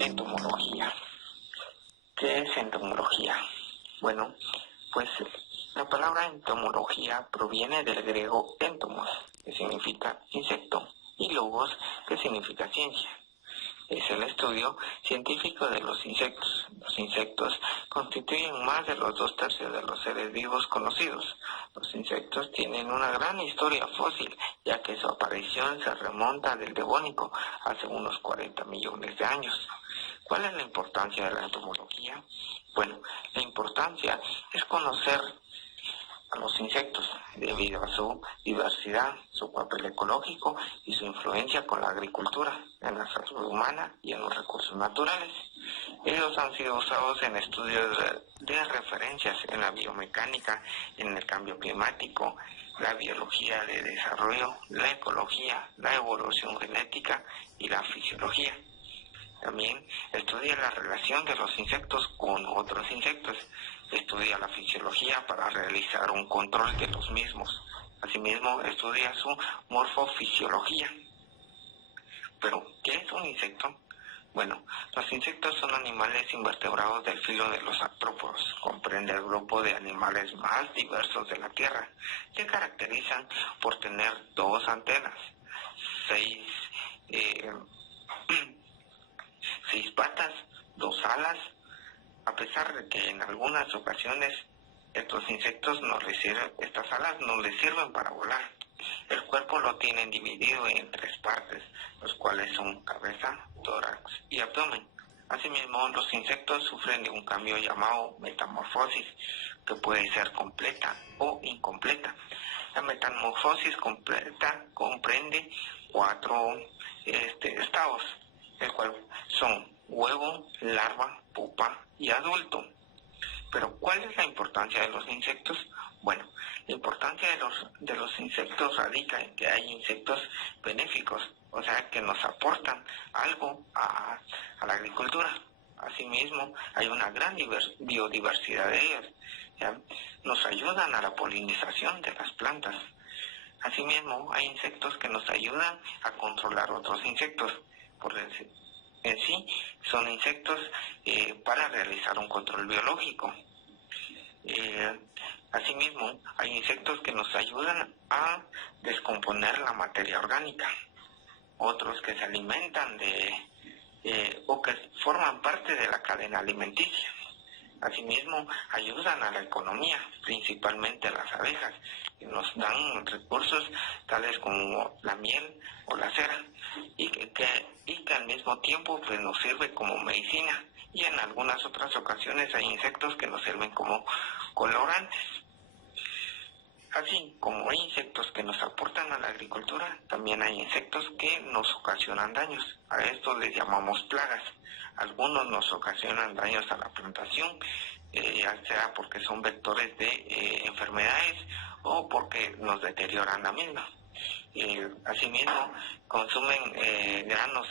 Entomología. ¿Qué es entomología? Bueno, pues la palabra entomología proviene del griego entomos, que significa insecto, y logos, que significa ciencia. Es el estudio científico de los insectos. Los insectos constituyen más de los 2/3 de los seres vivos conocidos. Los insectos tienen una gran historia fósil, ya que su aparición se remonta del Devónico hace unos 40 millones de años. ¿Cuál es la importancia de la entomología? Bueno, la importancia es conocer a los insectos debido a su diversidad, su papel ecológico y su influencia con la agricultura, en la salud humana y en los recursos naturales. Ellos han sido usados en estudios de referencias en la biomecánica, en el cambio climático, la biología de desarrollo, la ecología, la evolución genética y la fisiología. También estudia la relación de los insectos con otros insectos. Estudia la fisiología para realizar un control de los mismos. Asimismo, estudia su morfofisiología. Pero, ¿qué es un insecto? Bueno, los insectos son animales invertebrados del filo de los artrópodos. Comprende el grupo de animales más diversos de la Tierra. Se caracterizan por tener 2 antenas, 6 patas, 2 alas, a pesar de que en algunas ocasiones estas alas no les sirven para volar. El cuerpo lo tienen dividido en 3 partes, los cuales son cabeza, tórax y abdomen. Asimismo, los insectos sufren de un cambio llamado metamorfosis, que puede ser completa o incompleta. La metamorfosis completa comprende 4 estados, el cual son huevo, larva, pupa y adulto. Pero ¿cuál es la importancia de los insectos? Bueno, la importancia de los insectos radica en que hay insectos benéficos, o sea, que nos aportan algo a la agricultura. Asimismo, hay una gran biodiversidad de ellos, ¿ya? Nos ayudan a la polinización de las plantas. Asimismo, hay insectos que nos ayudan a controlar otros insectos. En sí, son insectos para realizar un control biológico. Asimismo, hay insectos que nos ayudan a descomponer la materia orgánica. Otros que se alimentan o que forman parte de la cadena alimenticia. Asimismo, ayudan a la economía, principalmente las abejas, que nos dan recursos tales como la miel o la cera, y que al mismo tiempo pues, nos sirve como medicina, y en algunas otras ocasiones hay insectos que nos sirven como colorantes. Así como hay insectos que nos aportan a la agricultura, también hay insectos que nos ocasionan daños. A estos les llamamos plagas. Algunos nos ocasionan daños a la plantación, ya sea porque son vectores de enfermedades o porque nos deterioran la misma. Asimismo, consumen granos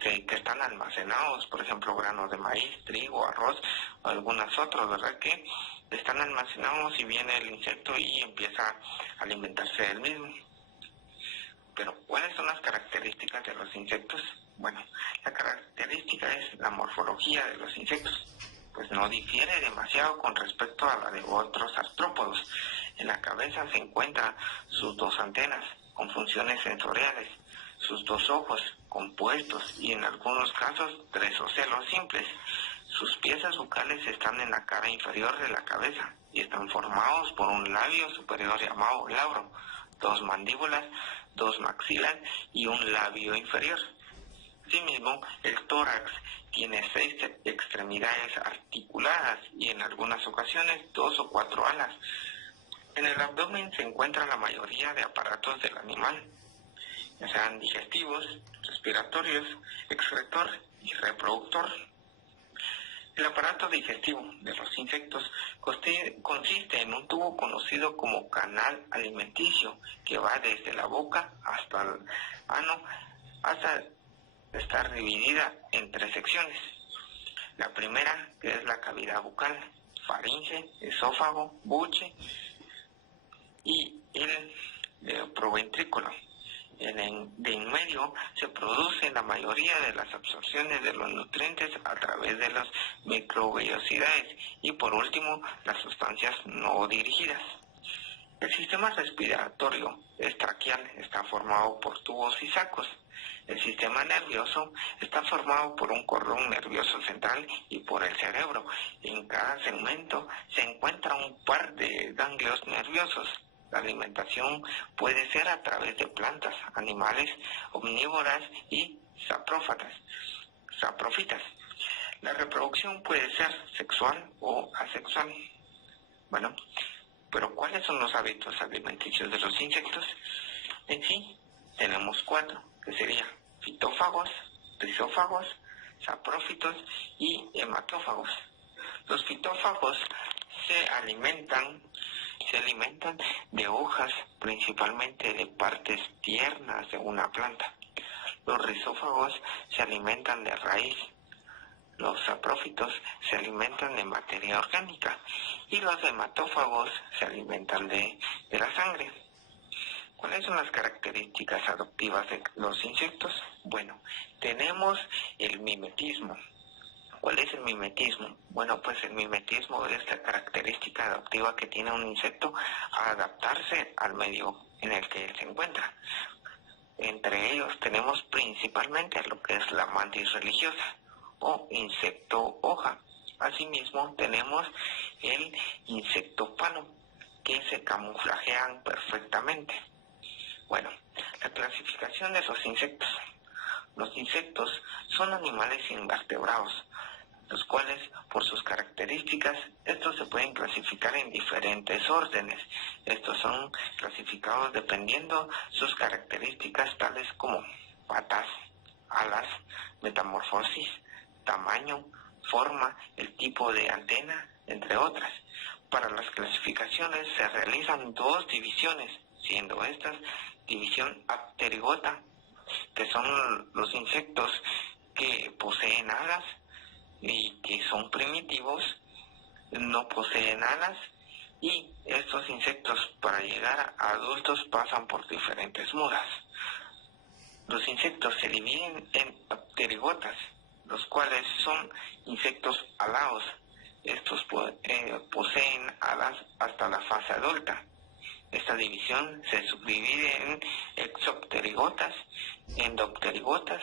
que están almacenados, por ejemplo, granos de maíz, trigo, arroz o algunos otros, ¿verdad? Que están almacenados y viene el insecto y empieza a alimentarse del mismo. Pero, ¿cuáles son las características de los insectos? Bueno, la característica es la morfología de los insectos, pues no difiere demasiado con respecto a la de otros artrópodos. En la cabeza se encuentran sus 2 antenas, con funciones sensoriales, sus 2 ojos compuestos y en algunos casos 3 ocelos simples. Sus piezas bucales están en la cara inferior de la cabeza y están formados por un labio superior llamado labro, 2 mandíbulas, 2 maxilas y un labio inferior. Asimismo, el tórax tiene 6 extremidades articuladas y en algunas ocasiones 2 o 4 alas. En el abdomen se encuentra la mayoría de aparatos del animal, ya sean digestivos, respiratorios, excretor y reproductor. El aparato digestivo de los insectos consiste en un tubo conocido como canal alimenticio que va desde la boca hasta el ano, hasta estar dividida en 3 secciones. La primera, que es la cavidad bucal, faringe, esófago, buche y el proventrículo. De en medio se produce la mayoría de las absorciones de los nutrientes a través de las microvellosidades y por último las sustancias no dirigidas. El sistema respiratorio traqueal está formado por tubos y sacos. El sistema nervioso está formado por un cordón nervioso central y por el cerebro. En cada segmento se encuentra un par de ganglios nerviosos. La alimentación puede ser a través de plantas, animales, omnívoras y saprófitas. La reproducción puede ser sexual o asexual. Bueno, pero ¿cuáles son los hábitos alimenticios de los insectos? En sí, tenemos 4, que serían fitófagos, rizófagos, saprófitos y hematófagos. Los fitófagos se alimentan de hojas, principalmente de partes tiernas de una planta. Los rizófagos se alimentan de raíz. Los saprófitos se alimentan de materia orgánica y los hematófagos se alimentan de la sangre. ¿Cuáles son las características adaptivas de los insectos? Bueno, tenemos el mimetismo. ¿Cuál es el mimetismo? Bueno, pues el mimetismo es la característica adaptiva que tiene un insecto a adaptarse al medio en el que él se encuentra. Entre ellos tenemos principalmente lo que es la mantis religiosa o insecto hoja. Asimismo tenemos el insecto palo, que se camuflajean perfectamente. Bueno, la clasificación de esos insectos. Los insectos son animales invertebrados, los cuales, por sus características, estos se pueden clasificar en diferentes órdenes. Estos son clasificados dependiendo sus características tales como patas, alas, metamorfosis, tamaño, forma, el tipo de antena, entre otras. Para las clasificaciones se realizan 2 divisiones, siendo estas división apterigota, que son los insectos que poseen alas y que son primitivos, no poseen alas, y estos insectos para llegar a adultos pasan por diferentes mudas. Los insectos se dividen en apterigotas, los cuales son insectos alados. Estos poseen alas hasta la fase adulta. Esta división se subdivide en exopterigotas y endopterigotas.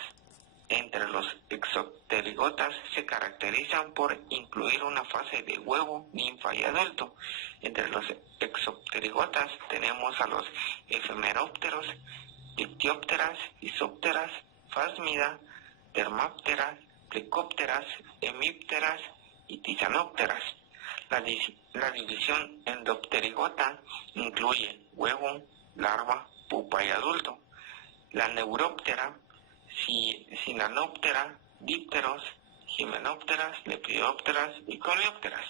Entre los exopterigotas se caracterizan por incluir una fase de huevo, ninfa y adulto. Entre los exopterigotas tenemos a los efemerópteros, dictiópteras, isópteras, phasmida, dermápteras, plecópteras, hemípteras y tisanópteras. La división endopterigota incluye huevo, larva, pupa y adulto. La neuróptera, sinanóptera, dípteros, himenópteras, lepidópteras y coleópteras.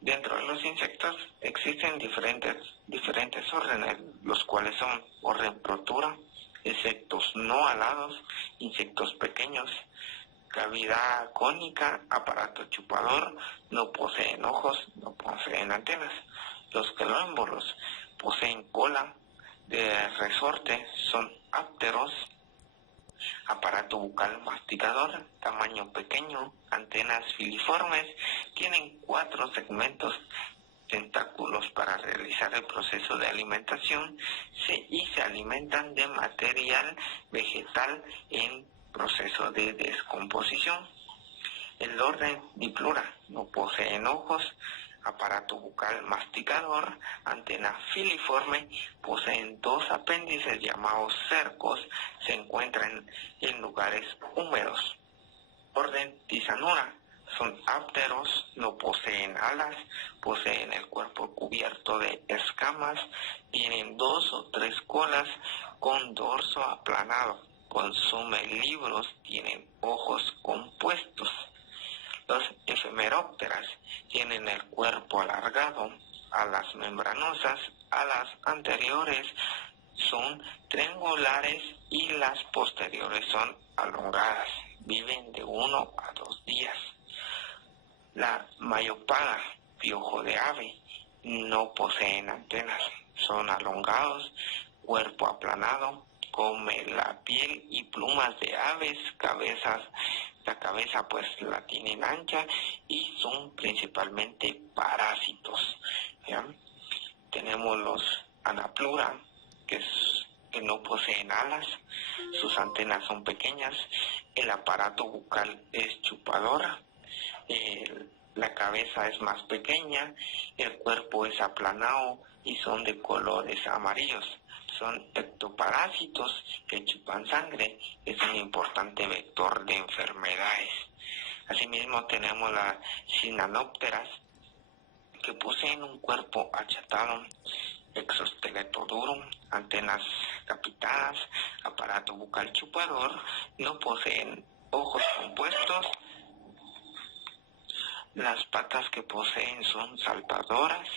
Dentro de los insectos existen diferentes órdenes, los cuales son orden Protura, insectos no alados, insectos pequeños, cavidad cónica, aparato chupador, no poseen ojos, no poseen antenas. Los queloémbolos poseen cola de resorte, son ápteros, aparato bucal masticador, tamaño pequeño, antenas filiformes, tienen 4 segmentos, tentáculos para realizar el proceso de alimentación y se alimentan de material vegetal en proceso de descomposición. El orden Diplura no poseen ojos, aparato bucal masticador, antena filiforme, poseen 2 apéndices llamados cercos, se encuentran en lugares húmedos. Orden Tisanura son ápteros, no poseen alas, poseen el cuerpo cubierto de escamas, tienen 2 o 3 colas con dorso aplanado, consumen libros, tienen ojos compuestos. Los efemerópteras tienen el cuerpo alargado, alas membranosas, alas anteriores son triangulares y las posteriores son alongadas. Viven de 1 a 2 días. La mayopaga, piojo de ave, no poseen antenas, son alongados, cuerpo aplanado, come la piel y plumas de aves, la cabeza pues la tienen ancha y son principalmente parásitos, ¿ya? Tenemos los Anaplura, que no poseen alas, sus antenas son pequeñas, el aparato bucal es chupadora, la cabeza es más pequeña, el cuerpo es aplanado y son de colores amarillos. Son ectoparásitos que chupan sangre, es un importante vector de enfermedades. Asimismo tenemos las Sinanópteras, que poseen un cuerpo achatado, exoesqueleto duro, antenas capitadas, aparato bucal chupador, no poseen ojos compuestos. Las patas que poseen son saltadoras,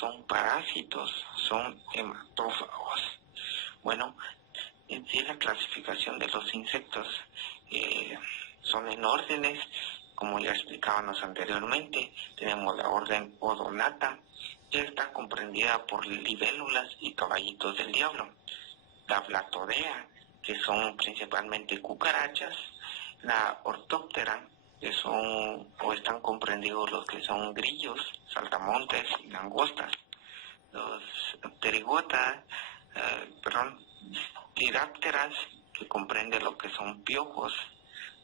son parásitos, son hematófagos. Bueno, en sí la clasificación de los insectos son en órdenes, como ya explicábamos anteriormente. Tenemos la orden Odonata, que está comprendida por libélulas y caballitos del diablo. La Blatodea, que son principalmente cucarachas. La Ortóptera, que son o están comprendidos los que son grillos, saltamontes y langostas. Los Pterigota, Tirápteras, que comprende lo que son piojos.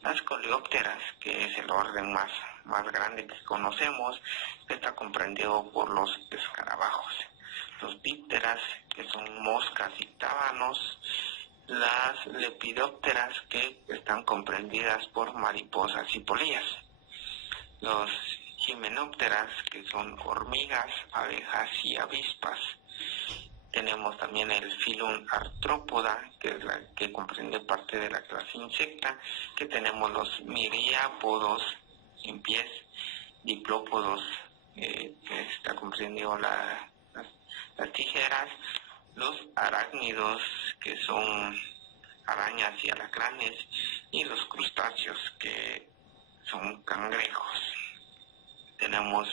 Las Coleópteras, que es el orden más grande que conocemos, que está comprendido por los escarabajos. Los Dípteras, que son moscas y tábanos. Las Lepidópteras, que están comprendidas por mariposas y polillas. Los Hymenópteras, que son hormigas, abejas y avispas. Tenemos también el Phylum Arthropoda, que es la que comprende parte de la clase insecta, que tenemos los miriápodos sin pies, diplópodos, que está comprendido las tijeras, los arácnidos, que son arañas y alacranes, y los crustáceos, que son cangrejos. Tenemos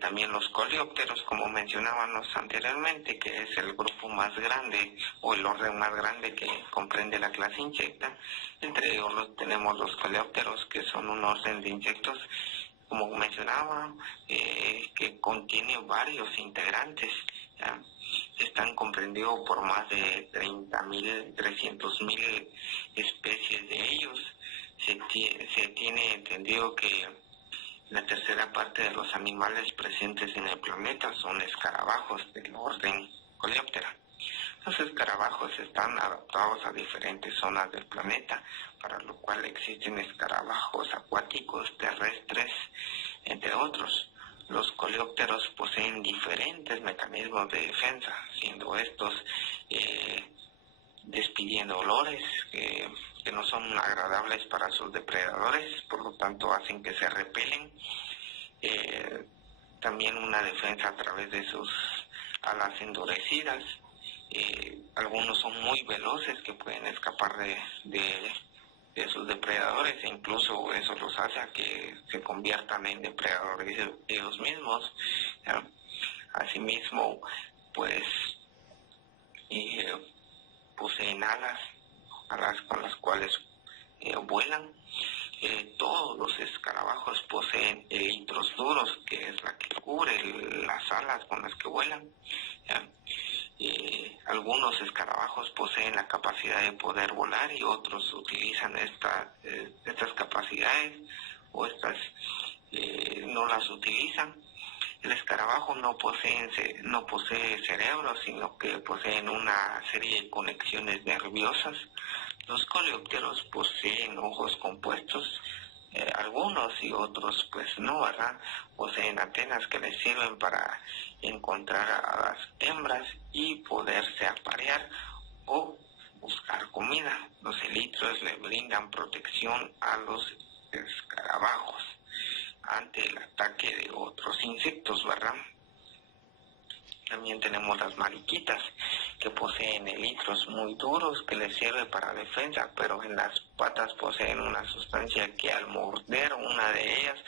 también los coleópteros, como mencionábamos anteriormente, que es el grupo más grande o el orden más grande que comprende la clase insecta. Entre ellos tenemos los coleópteros, que son un orden de insectos, como mencionaba, que contiene varios integrantes, ¿ya? Están comprendidos por más de 300.000 especies de ellos. Se tiene entendido que la tercera parte de los animales presentes en el planeta son escarabajos del orden Coleóptera. Los escarabajos están adaptados a diferentes zonas del planeta, para lo cual existen escarabajos acuáticos, terrestres, entre otros. Los coleópteros poseen diferentes mecanismos de defensa, siendo estos despidiendo olores que no son agradables para sus depredadores, por lo tanto hacen que se repelen. También una defensa a través de sus alas endurecidas. Algunos son muy veloces, que pueden escapar de sus depredadores, e incluso eso los hace a que se conviertan en depredadores ellos mismos. Asimismo, pues poseen alas con las cuales vuelan. Todos los escarabajos poseen elitros duros, que es la que cubre las alas con las que vuelan. Algunos escarabajos poseen la capacidad de poder volar y otros utilizan estas capacidades o no las utilizan. El escarabajo no posee cerebro, sino que poseen una serie de conexiones nerviosas. Los coleópteros poseen ojos compuestos, algunos y otros pues no, ¿verdad? Poseen antenas que les sirven para encontrar a las hembras y poderse aparear o buscar comida. Los elitros le brindan protección a los escarabajos ante el ataque de otros insectos, ¿verdad? También tenemos las mariquitas, que poseen elitros muy duros que les sirve para defensa, pero en las patas poseen una sustancia que al morder una de ellas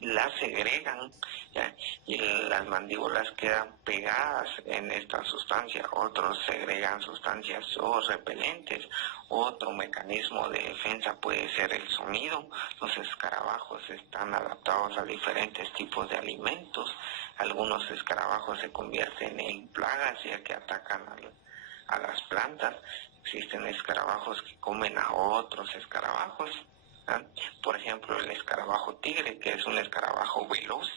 las segregan, ¿ya? Y las mandíbulas quedan pegadas en esta sustancia. Otros segregan sustancias o repelentes. Otro mecanismo de defensa puede ser el sonido. Los escarabajos están adaptados a diferentes tipos de alimentos. Algunos escarabajos se convierten en plagas ya que atacan a las plantas. Existen escarabajos que comen a otros escarabajos. Por ejemplo, el escarabajo tigre, que es un escarabajo veloz,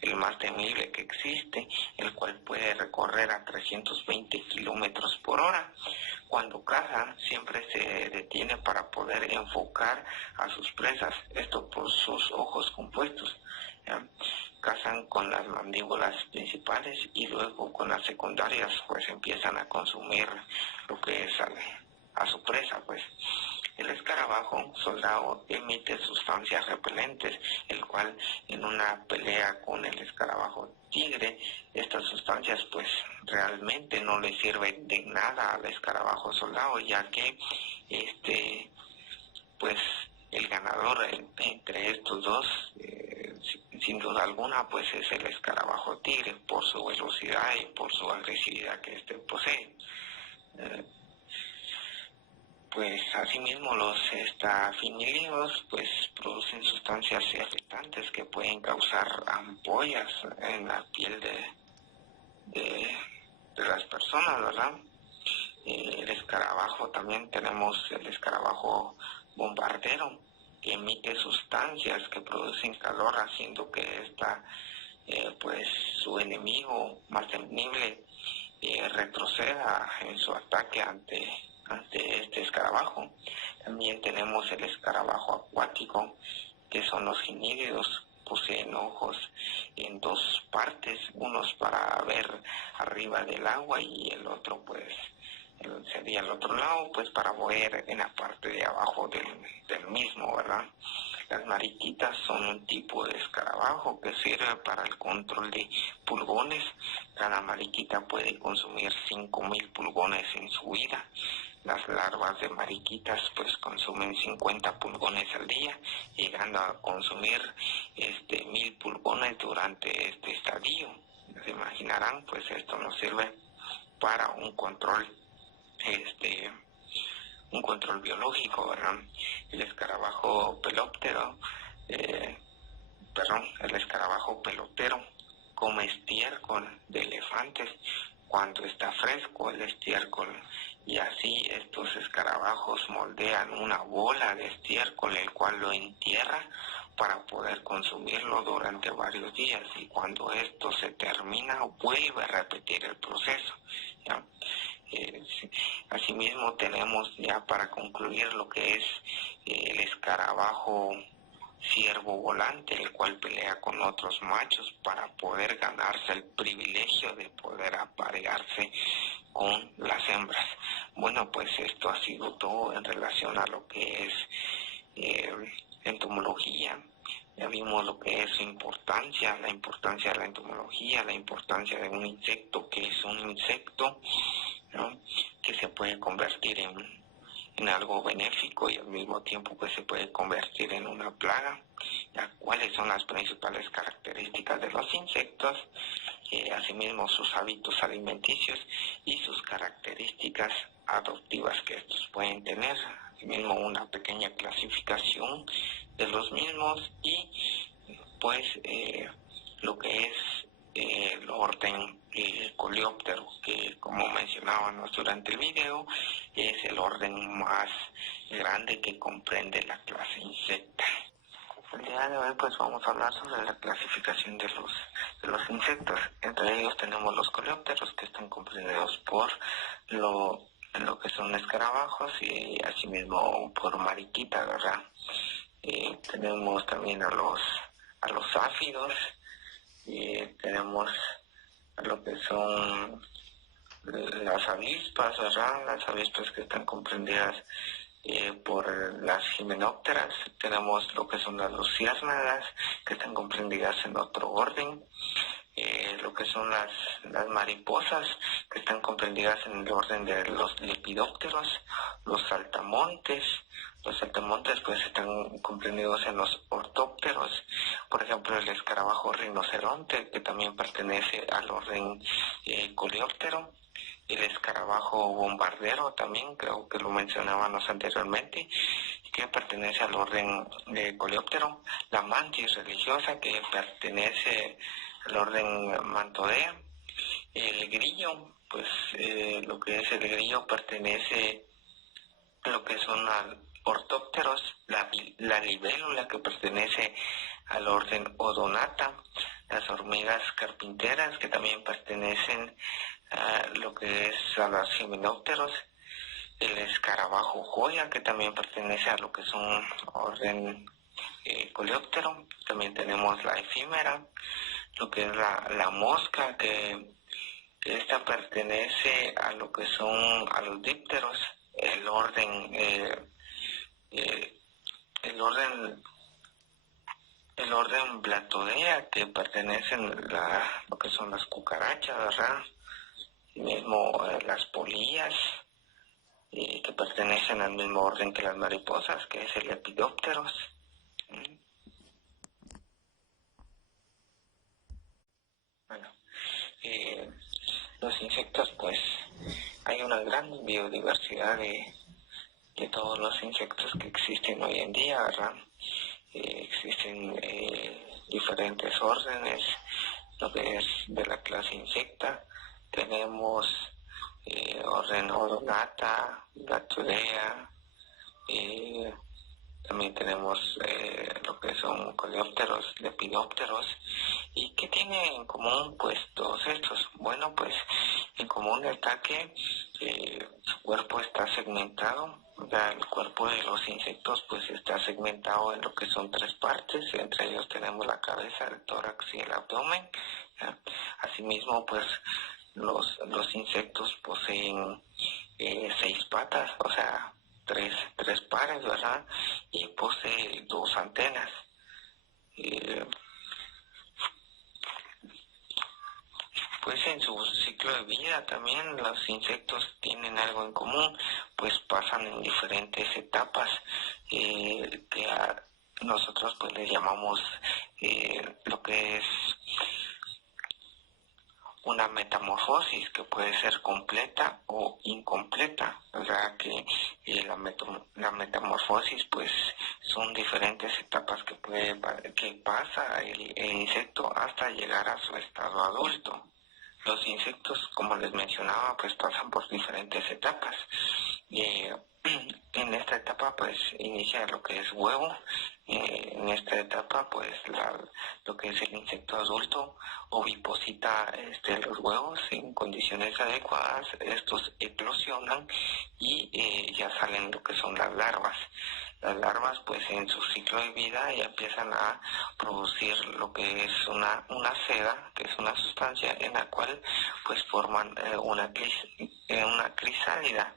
el más temible que existe, el cual puede recorrer a 320 kilómetros por hora. Cuando caza, siempre se detiene para poder enfocar a sus presas, esto por sus ojos compuestos. Cazan con las mandíbulas principales y luego con las secundarias, pues empiezan a consumir lo que es a su presa, pues. El escarabajo soldado emite sustancias repelentes, el cual en una pelea con el escarabajo tigre, estas sustancias pues realmente no le sirven de nada al escarabajo soldado, ya que pues el ganador entre estos dos, sin duda alguna, pues es el escarabajo tigre por su velocidad y por su agresividad que posee. Pues asimismo los estafinilios pues producen sustancias irritantes que pueden causar ampollas en la piel de las personas, ¿verdad? El escarabajo, también tenemos el escarabajo bombardero, que emite sustancias que producen calor, haciendo que pues su enemigo más temible retroceda en su ataque ante este escarabajo. También tenemos el escarabajo acuático, que son los ginídeos. Poseen ojos en dos partes, unos para ver arriba del agua y el otro pues sería el otro lado, pues para ver en la parte de abajo del mismo, ¿verdad? Las mariquitas son un tipo de escarabajo que sirve para el control de pulgones. Cada mariquita puede consumir 5.000 pulgones en su vida. Las larvas de mariquitas pues consumen 50 pulgones al día, llegando a consumir 1.000 pulgones durante este estadio. Se imaginarán, pues esto nos sirve para un control biológico, ¿verdad? El escarabajo el escarabajo pelotero come estiércol de elefantes cuando está fresco el estiércol, y así estos escarabajos moldean una bola de estiércol, el cual lo entierra para poder consumirlo durante varios días, y cuando esto se termina vuelve a repetir el proceso, ¿ya? Asimismo tenemos, ya para concluir, lo que es el escarabajo ciervo volante, el cual pelea con otros machos para poder ganarse el privilegio de poder aparearse con las hembras. Bueno, pues esto ha sido todo en relación a lo que es entomología. Ya vimos lo que es su importancia, la importancia de la entomología, la importancia de un insecto que es un insecto, ¿no?, que se puede convertir en algo benéfico y al mismo tiempo pues se puede convertir en una plaga. ¿Ya? ¿Cuáles son las principales características de los insectos? Asimismo sus hábitos alimenticios y sus características adoptivas que estos pueden tener. Asimismo una pequeña clasificación de los mismos y pues lo que es el orden Coleóptero, que como mencionábamos durante el video, es el orden más grande que comprende la clase insecta. El día de hoy pues vamos a hablar sobre la clasificación de los insectos. Entre ellos tenemos los coleópteros, que están comprendidos por lo que son escarabajos y asimismo por mariquita, ¿verdad? Tenemos también a los áfidos, y tenemos a lo que son las avispas, ¿verdad? Las avispas que están comprendidas por las himenópteras. Tenemos lo que son las luciérnagas, que están comprendidas en otro orden. lo que son las mariposas, que están comprendidas en el orden de los lepidópteros, los saltamontes. Los saltamontes pues están comprendidos en los ortópteros, por ejemplo el escarabajo rinoceronte, que también pertenece al orden coleóptero. El escarabajo bombardero también, creo que lo mencionábamos anteriormente, que pertenece al orden coleóptero. La mantis religiosa, que pertenece al orden Mantodea. El grillo, pues lo que es el grillo pertenece a lo que son ortópteros. La libélula, que pertenece al orden Odonata. Las hormigas carpinteras, que también pertenecen lo que es a los himenópteros. El escarabajo joya, que también pertenece a lo que es un orden coleóptero. También tenemos la efímera, lo que es la mosca, que esta pertenece a lo que son a los dípteros. El orden Blatodea, que pertenecen lo que son las cucarachas, ¿verdad? Y mismo las polillas, que pertenecen al mismo orden que las mariposas, que es el Lepidópteros. Bueno, los insectos, pues hay una gran biodiversidad de todos los insectos que existen hoy en día, ¿verdad? Existen diferentes órdenes, lo que es de la clase insecta. Tenemos orden Odonata, Blatodea, también tenemos lo que son coleópteros, lepidópteros. ¿Y qué tienen en común pues todos estos? Bueno, pues en común está que su cuerpo está segmentado. El cuerpo de los insectos pues está segmentado en lo que son 3 partes. Entre ellos tenemos la cabeza, el tórax y el abdomen, ¿ya? Asimismo, pues los insectos poseen 6 patas, o sea, tres pares, ¿verdad? Y posee 2 antenas. Pues en su ciclo de vida también los insectos tienen algo en común, pues pasan en diferentes etapas que nosotros pues les llamamos lo que es una metamorfosis, que puede ser completa o incompleta. O sea que la metamorfosis pues son diferentes etapas que pasa el insecto hasta llegar a su estado adulto. Los insectos, como les mencionaba, pues pasan por diferentes etapas. En esta etapa pues inicia lo que es huevo. En esta etapa pues lo que es el insecto adulto oviposita los huevos en condiciones adecuadas. Estos eclosionan y ya salen lo que son las larvas. Las larvas pues en su ciclo de vida ya empiezan a producir lo que es una seda, que es una sustancia en la cual pues forman una crisálida,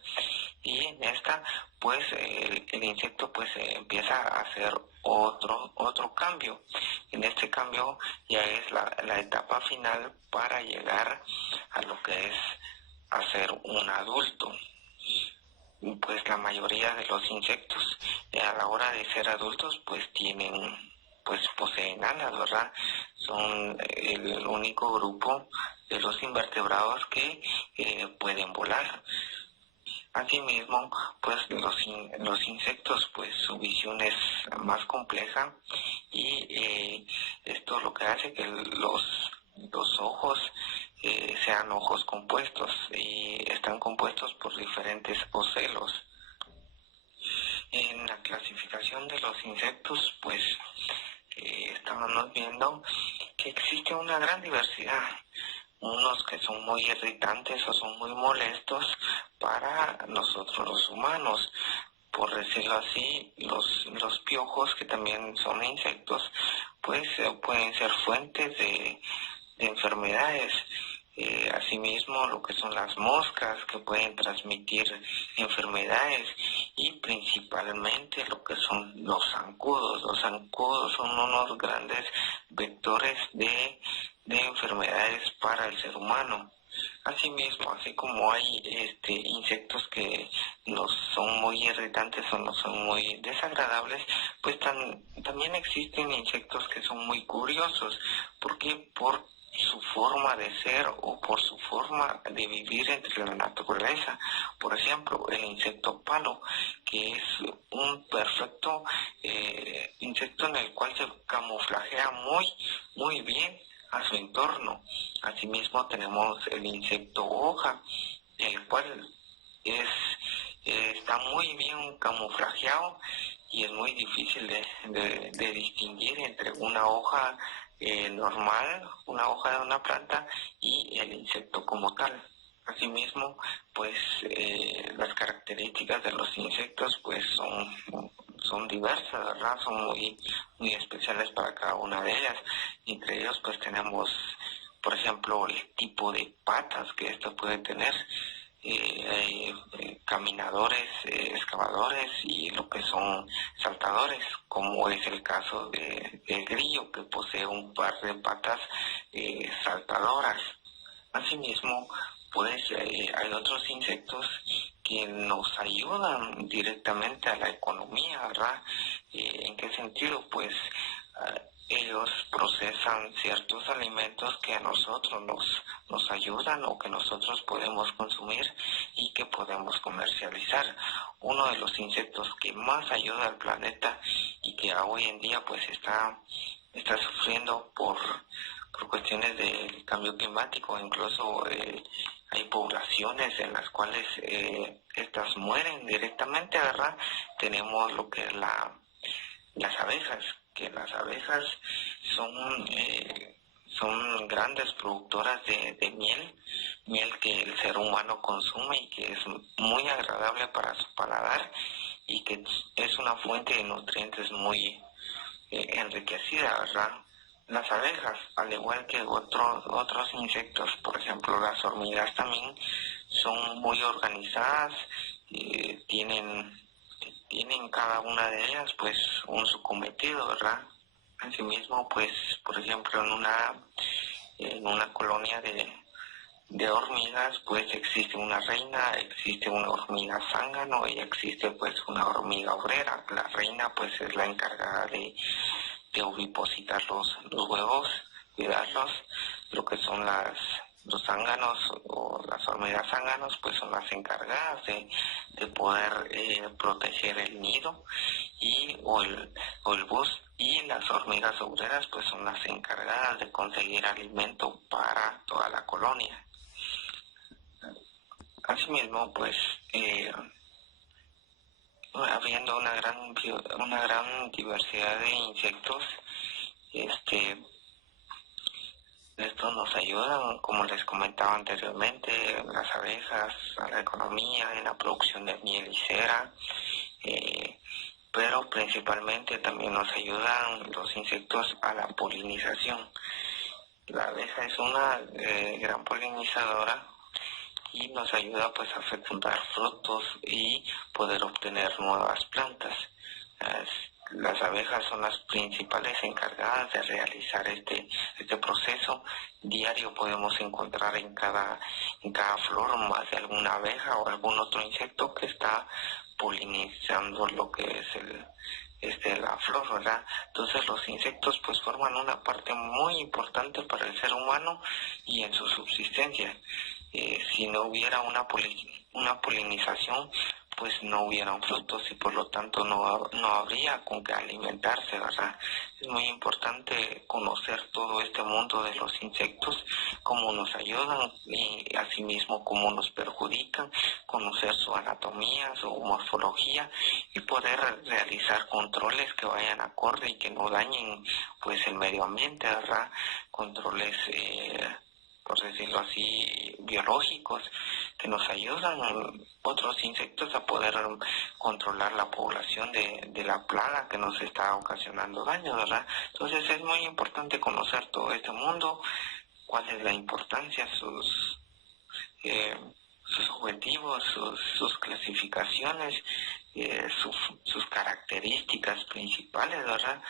y en esta pues el insecto pues empieza a hacer otro cambio. En este cambio ya es la etapa final para llegar a lo que es a ser un adulto. Pues la mayoría de los insectos a la hora de ser adultos pues poseen alas, ¿verdad? Son el único grupo de los invertebrados que pueden volar. Asimismo, pues los insectos, pues su visión es más compleja, y esto lo que hace que los ojos sean ojos compuestos, y están compuestos por diferentes ocelos. En la clasificación de los insectos, pues estábamos viendo que existe una gran diversidad. Unos que son muy irritantes o son muy molestos para nosotros los humanos. Por decirlo así, los piojos, que también son insectos, pues pueden ser fuentes de enfermedades. Asimismo, lo que son las moscas que pueden transmitir enfermedades y principalmente lo que son los zancudos. Los zancudos son unos grandes vectores de enfermedades para el ser humano. Asimismo, así como hay insectos que no son muy irritantes o no son muy desagradables, pues también existen insectos que son muy curiosos, porque por su forma de ser o por su forma de vivir entre la naturaleza. Por ejemplo, el insecto palo, que es un perfecto insecto en el cual se camuflajea muy bien a su entorno. Asimismo tenemos el insecto hoja, el cual está muy bien camuflajeado y es muy difícil de distinguir entre una hoja normal, una hoja de una planta y el insecto como tal. Asimismo, pues las características de los insectos pues son diversas, ¿verdad? Son muy especiales para cada una de ellas. Entre ellos pues tenemos, por ejemplo, el tipo de patas que esto puede tener, caminadores, excavadores y lo que son saltadores, como es el caso del grillo, que posee un par de patas saltadoras. Asimismo, pues hay otros insectos que nos ayudan directamente a la economía, ¿verdad? ¿En qué sentido? Pues ellos procesan ciertos alimentos que a nosotros nos ayudan o que nosotros podemos consumir y que podemos comercializar. Uno de los insectos que más ayuda al planeta y que hoy en día pues está sufriendo por cuestiones del cambio climático, incluso hay poblaciones en las cuales estas mueren directamente, ¿verdad? Tenemos lo que es las abejas, que las abejas son grandes productoras de miel que el ser humano consume y que es muy agradable para su paladar y que es una fuente de nutrientes muy enriquecida, ¿verdad? Las abejas, al igual que otros insectos, por ejemplo las hormigas también, son muy organizadas, tienen cada una de ellas pues su cometido, ¿verdad? Asimismo, pues, por ejemplo, en una colonia de hormigas, pues existe una reina, existe una hormiga zángano y existe pues una hormiga obrera. La reina pues es la encargada de ovipositar los huevos, cuidarlos. Lo que son los zánganos o las hormigas zánganos pues son las encargadas de poder proteger el nido o el bus, y las hormigas obreras pues son las encargadas de conseguir alimento para toda la colonia. Asimismo, pues habiendo una gran diversidad de insectos, estos nos ayudan, como les comentaba anteriormente, las abejas a la economía, en la producción de miel y cera, pero principalmente también nos ayudan los insectos a la polinización. La abeja es una gran polinizadora y nos ayuda pues a fecundar frutos y poder obtener nuevas plantas. Las abejas son las principales encargadas de realizar este proceso. Diario podemos encontrar en cada flor más de alguna abeja o algún otro insecto que está polinizando lo que es la flor, ¿verdad? Entonces los insectos pues forman una parte muy importante para el ser humano y en su subsistencia. Si no hubiera una polinización, pues no hubieran frutos y por lo tanto no habría con qué alimentarse, ¿verdad? Es muy importante conocer todo este mundo de los insectos, cómo nos ayudan y asimismo cómo nos perjudican, conocer su anatomía, su morfología y poder realizar controles que vayan acorde y que no dañen pues el medio ambiente, ¿verdad? Controles por decirlo así, biológicos, que nos ayudan otros insectos a poder controlar la población de la plaga que nos está ocasionando daño, ¿verdad? Entonces es muy importante conocer todo este mundo, cuál es la importancia, sus objetivos, sus clasificaciones, sus características principales, ¿verdad?